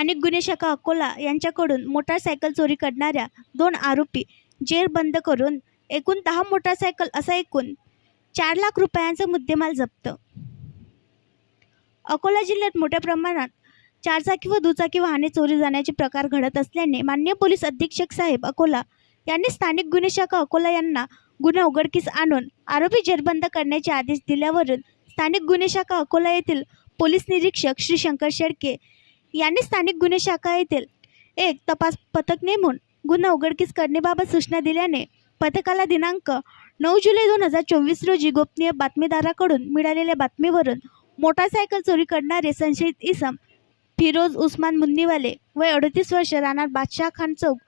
स्थानिक गुन्हे शाखा अकोला यांच्याकडून मोटारसायकल चोरी करणाऱ्या 2 आरोपी जेरबंद करून एकूण 10 मोटारसायकल असा एकूण 4 लाख रुपयांचा मुद्देमाल जप्त. अकोला जिल्ह्यात मोठ्या प्रमाणात चारचाकी व दुचाकी वाहने चोरी जाण्याचे प्रकार घडत असल्याने माननीय पोलीस अधीक्षक साहेब अकोला यांनी स्थानिक गुन्हे शाखा अकोला यांना गुन्हा उघडकीस आणून आरोपी जेरबंद करण्याचे आदेश दिल्यावरून स्थानिक गुन्हे शाखा अकोला येथील पोलीस निरीक्षक श्री शंकर शेळके यांनी स्थानिक गुन्हे शाखा येथील एक तपास पथक नेमून गुन्हा उघडकीस करण्याबाबत सूचना दिल्याने पथकाला दिनांक 9 जुलै 2024 रोजी गोपनीय बातमीदाराकडून मिळालेल्या बातमीवरून मोटारसायकल चोरी करणारे संशयित इसम फिरोज उस्मान मुन्नीवाले वय 38 वर्ष राहणार बादशाह खान चौक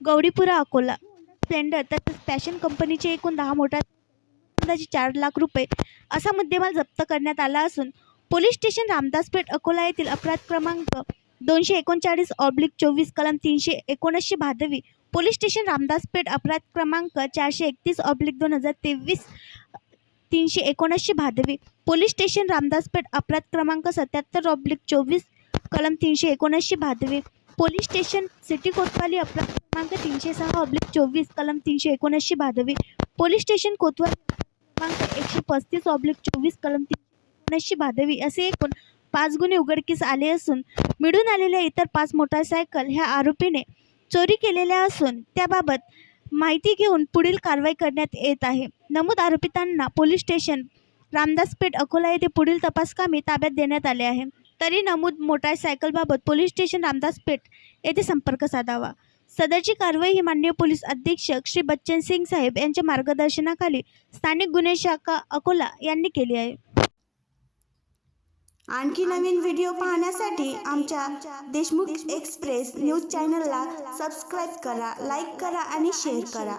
गौडीपुरा अकोला स्प्लेंडर तसेच पॅशन कंपनीचे एकूण 10 मोटारसायकल अंदाजे 4 लाख रुपये असा मुद्देमाल जप्त करण्यात आला असून पोलीस स्टेशन रामदासपेठ अकोला येथील अपराध क्रमांक 239/24 कलम 379 भादवी, पोलीस स्टेशन रामदासपेठ अपराध क्रमांक 431/2023 379 भादवी, पोलीस स्टेशन रामदासपेठ अपराध क्रमांक 77/24 कलम 379 भादवी, पोलीस स्टेशन सिटी कोतवाली अपराध क्रमांक 306/24 कलम 379 भादवी, पोलीस स्टेशन कोतवाली क्रमांक 135/24 कलम 379 भादवी असे एकूण 5 गुन्हे उघडकीस आले असून मिळून आलेल्या इतर 5 मोटारसायकल ह्या आरोपीने चोरी केलेल्या असून त्याबाबत माहिती घेऊन पुढील कारवाई करण्यात येत आहे. नमूद आरोपितांना पोलीस स्टेशन रामदासपेठ अकोला येथे पुढील तपासकामी ताब्यात देण्यात आले आहे. तरी नमूद मोटारसायकलबाबत पोलीस स्टेशन रामदासपेठ येथे संपर्क साधावा. सदरची कारवाई ही माननीय पोलीस अधीक्षक श्री बच्चन सिंग साहेब यांच्या मार्गदर्शनाखाली स्थानिक गुन्हे शाखा अकोला यांनी केली आहे. आणखी नवीन व्हिडिओ पाहण्यासाठी आमच्या देशमुख एक्सप्रेस न्यूज चॅनलला सबस्क्राईब करा, लाईक करा आणि शेअर करा.